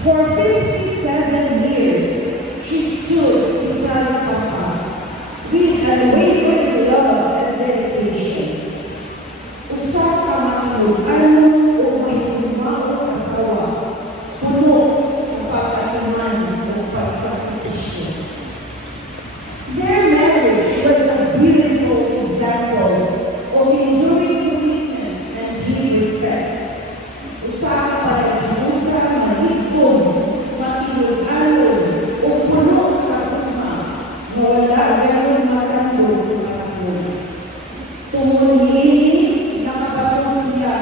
For 57 years, she stood beside Papa with unwavering love and dedication. Usa ka makinuganon o mahigugmaong asawa, puno sa pagkaiman o pagsakrisyo. Their marriage was a beautiful example of enduring commitment and deep respect. Usa ka paghiusa maligpong, makinuganon o puno sa tugma na wala gayon matando sa katulog. Tungod niini, nakatapos siya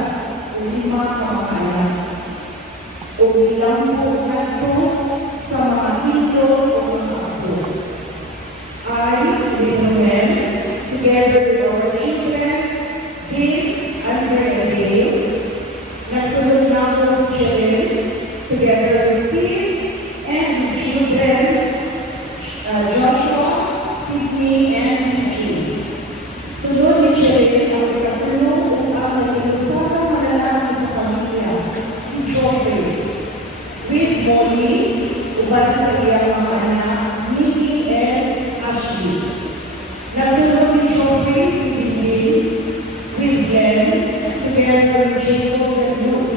o 5 kamag-anak o ilambog ato sa mga higlos o mga apo. I, with men, together with our children, kids, Andre and Dave, nagsunod na ako sa children, together with Steve, and children, Joshua, Sydney, and Jude. Sunod ni Children ang ikatulong upang nag-iusapang malalaki sa pamilya, si Joffrey, with Molly, uban sa iyang mga anak, Nikki and Ashley. Nasunod ni Joffrey si Billy, with Glenn, together with Jacob and Luke.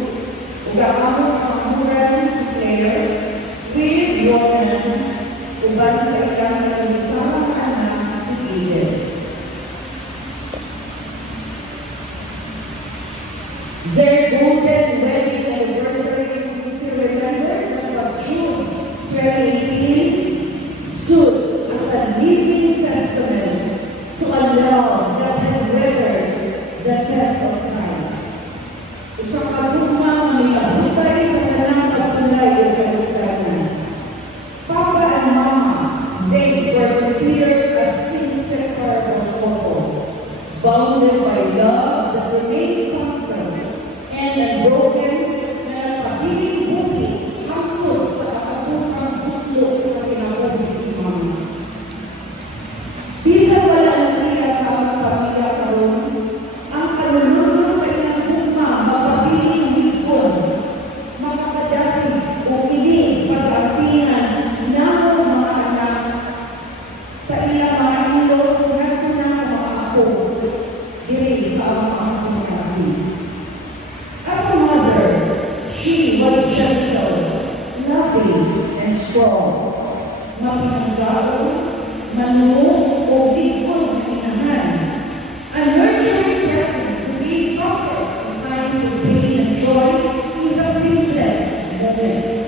Ugaamong kamamuran si Claire, with Roman, uban sa iyang nag-iusapang anak, si Aiden. Their golden wedding anniversary, you still remember? That was June 2018, stood as a living testament to a love that had weathered the test of time. Isang katugma manilahubay sa kanang pagsulay o kaluskanan. Papa and Mama, they were considered as inseparable couple, bounded by love that remained constant and unbroken na nagpapiling-buti hangtod sa katapusang tutlog sa kinabuhi ni Mama. Bisan wala na sila sa amang pamilya karon, ang kalulunod sa ilang hukma magpapiling higpon, makakadasig o ining pag-ampingan ng mga anak sa ilang mga ilos ngadto na sa mga apo diri sa amang kasing-kasing. As a mother, she was gentle, loving, and strong. Mapinanggaon, manuo, o bigod na inahan. A nurturing presence to be comfort in times of pain and joy in the simplest moments.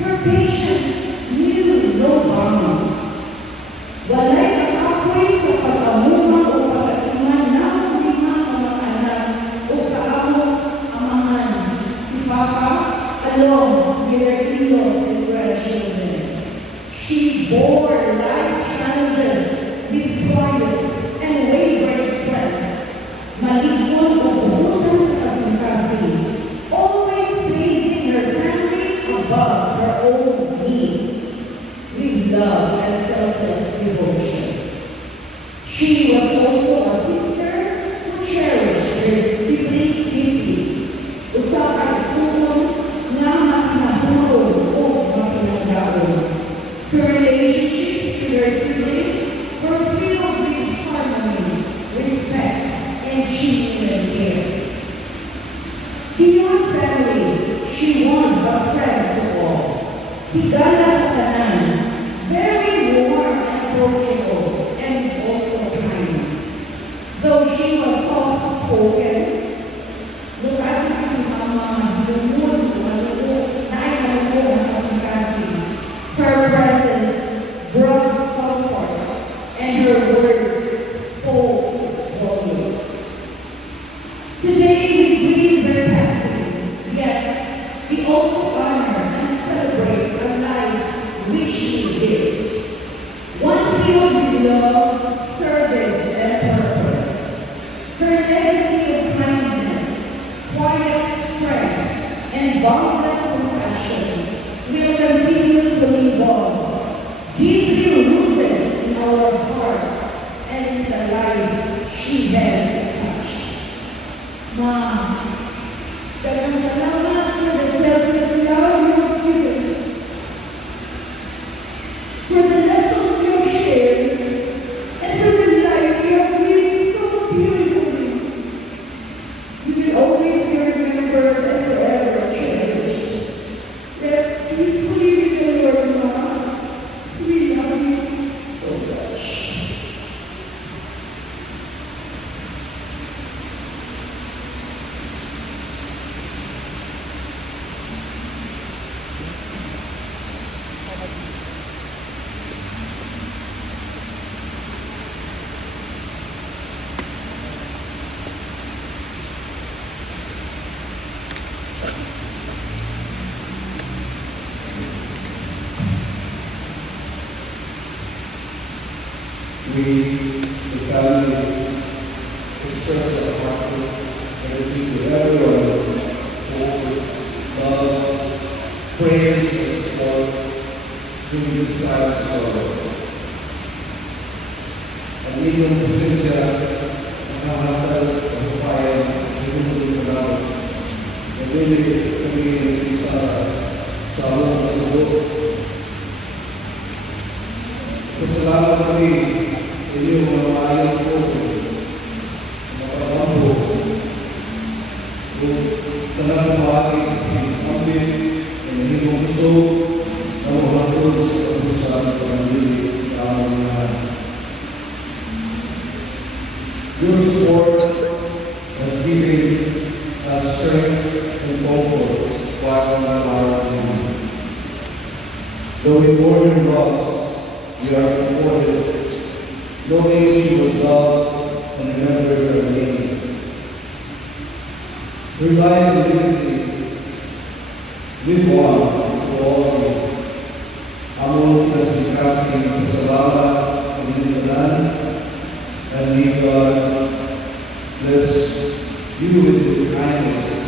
Her patience knew no bounds. Walay nakapoy sa pag-amuma o pag-atiman ng 5 mga anak o sa among amahan, si Papa, along with her in-laws and grandchildren. She bore life's challenges with quiet and wayward strength. Maligpon o buhutan sa kasing-kasing, always placing her family above her own needs, with love and selfless devotion. She was also a sister who cherished her siblings deeply. Usa ka igsoon nga makinahurog o mapinanggaon. Her relationships with her siblings were filled with harmony, respect, and genuine care. Beyond family, she was a friend to all. Higala sa tanan, very warm and approachable, and also kind. Though she was soft-spoken, look at si Mama, lumod, maluo, naimaluo ang kasing-kasing. Her presence brought comfort, and her words spoke volumes. Today we grieve her passing, yet we also honor and celebrate a life which she lived. One filled with love, service, and purpose. Her legacy of kindness, quiet strength, and boundless compassion will continue to live on, deeply rooted in our hearts and in the lives she has touched. Mom, daghang salamat for the selfless love you You will always be remembered and forever cherished. Rest peacefully with the Lord, Ma. We love you so much. We, the family, express our heartfelt gratitude to everyone for love, prayers, and support during this time of sorrow. Ang inyong presensya, nakahatag, kahupayan, pinutulong na lang. Nabilis kami ng isa sa among kasabot. Pasalamat kami sa inyong mga maayong po, nakabambo, kung tanang bahagi sa pagkakamit, ang inyong gusto, na mahatod sa pag-usapan sa pamilya sa among lahat. Your support has given us strength and comfort while on our journey. Though we mourn loss, we are comforted, knowing she was loved and remembered her name. Rely on the legacy, live on for all of you. Among kasing-kasing pasalamat ang inyong and may God bless you with your kindness